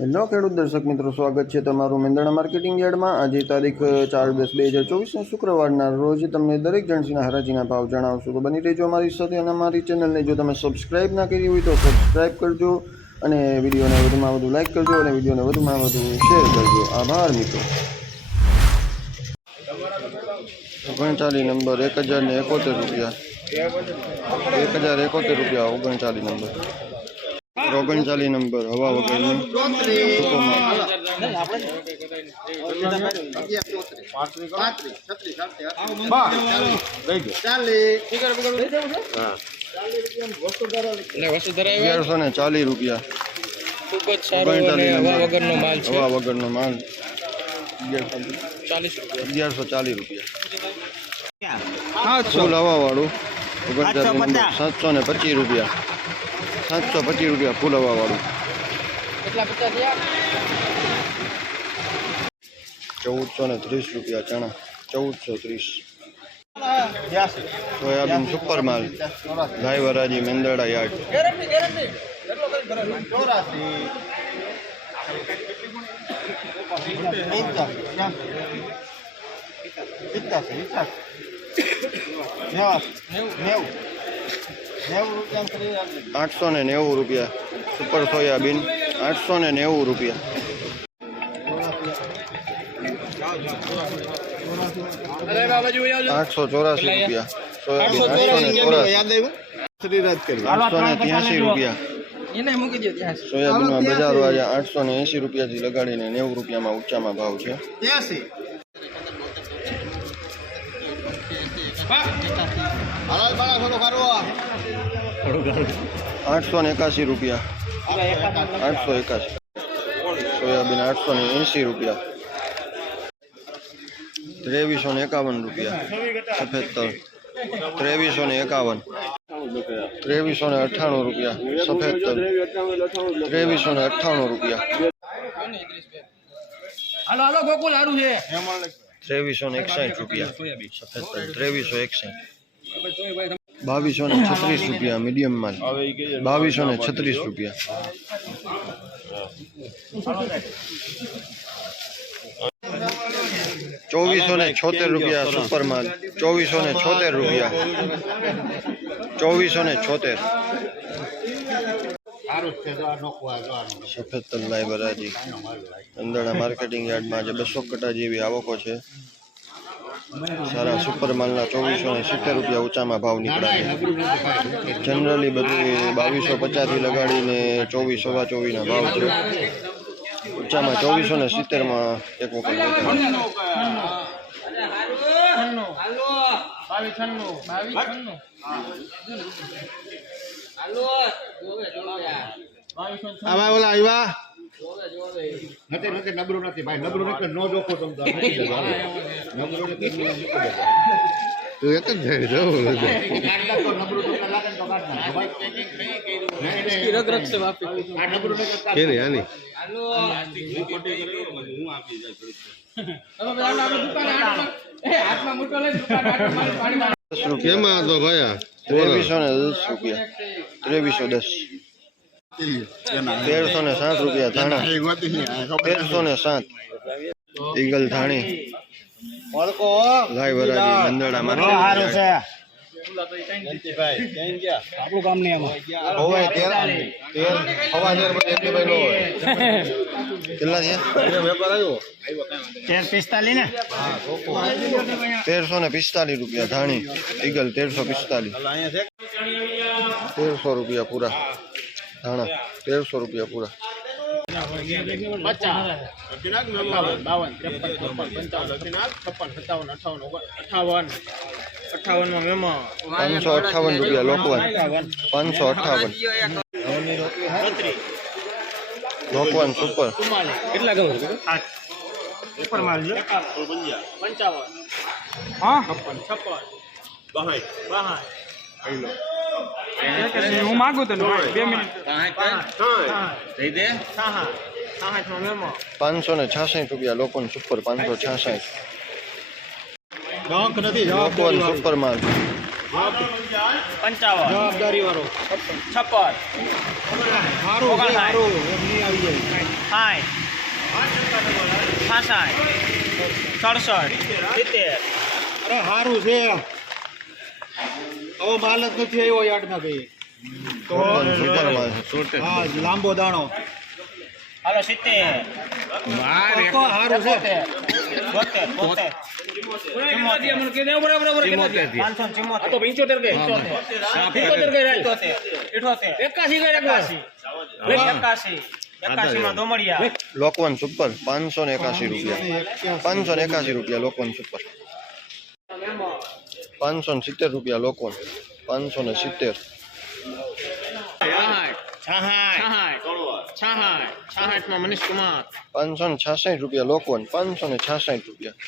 Hello ખેડૂત દર્શક મિત્રો, સ્વાગત છે તમારું મેંદરડા માર્કેટિંગ યાર્ડમાં। આજે તારીખ 4/10/2024 શુક્રવારના રોજ તમને દરેક જણસીના હરાજીના ભાવ જણાવશું, તો બની રહેજો અમારી સાથે। અને અમારી ચેનલને જો તમે સબસ્ક્રાઇબ ના કરી હોય તો સબસ્ક્રાઇબ કરજો અને વિડીયોને વધુમાં વધુ લાઇક કરજો અને વિડીયોને વધુમાં વધુ શેર કરજો। આભાર મિત્રો। 39 નંબર 1071 રૂપિયા, 1071 રૂપિયા 39 નંબર। 39 નંબર હવા વગરનું ₹1140 રૂપિયા। હવા વગરનો માલ 1140 રૂપિયા। ફૂલ હવા વાળું 725 રૂપિયા। 725 રૂપિયા ફૂલ હવા વાળું। 1430 રૂપિયા ચણા, 1430। સોયાબીન સુપર માલ, લાઈવ હરાજી મેંદરડા યાર્ડ। 890 રૂપિયા સુપર સોયાબીન, 890 રૂપિયા। 884 રૂપિયા સોયાબીન, 883 રૂપિયા। સોયાબીનમાં બજારો આજે 880 રૂપિયાથી લગાડીને 90 રૂપિયામાં ઊંચામાં ભાવ છે। 881 રૂપિયા, 881। સોયાબીન 880 રૂપિયા। 2351 રૂપિયા સફેદ તલ, 2351। 2398 રૂપિયા સફેદ તલ, 2398 રૂપિયા। 2361 રૂપિયા સફેદ તલ, 2361। 2236 રૂપિયા મીડિયમ માલ, 2236 રૂપિયા। 2476 રૂપિયા સુપર માલ, 2476 રૂપિયા, 2476। સફેદ તલ લાઈવ હરાજી મેંદરડા માર્કેટિંગ યાર્ડમાં આજે 200 કટા જેવી આવકો છે। સારા સુપર માલના 2470 રૂપિયા ઊંચામાં ભાવ નીકળ્યા છે। જનરલી બધી 2250 થી લગાડીને 2424 ના ભાવ છે। ઊંચામાં 2470 એક વખત નબળું નથી ભાઈ, નબળું નથી નો જોખો તમ તો નબળું એક જ જાય કેમાં હતો ભાઈ? 2310 રૂપિયા, 2310। 1360 રૂપિયા ધાણા, 1360 ઈગલ ધાણી લાઈવ હરાજી મેંદરડા માર્કેટ। આપણું કામ નહીં આમાં હોય 13 કેટલા છે વેપાર આવ્યો? 1345 ને 1345 રૂપિયા ધાણી ઈગલ, 1345। 1300 રૂપિયા પૂરા ધાણા, 1300 રૂપિયા પૂરા। 558 રૂપિયા લોકવાન, 558 લોકવાન સુપર। કેટલા ગમે સુપર માલ છે? 55 હા 56 હું માંગુ તને 2 મિનિટ 566 રૂપિયા લોકવાન સુપર, 566 લોકવાન સુપર માલ। પંચાવન જવાબદારી વાળો છપ્પન સારું છે, સારું એમ નહીં આવી જાય. સાઠ છાસઠ 67 70 અરે સારું છે. હવે માલ જ નથી આવ્યો યાર્ડમાં કઈ તો હા લાંબો દાણો હાલો 70 સારું છે. 81 માં દોમડિયા લોકવન સુપર 581 રૂપિયા 581 રૂપિયા લોકવન સુપર 570 રૂપિયા લોકવન 570 66 માં મનીષ કુમાર 566 રૂપિયા લોકવન 566 રૂપિયા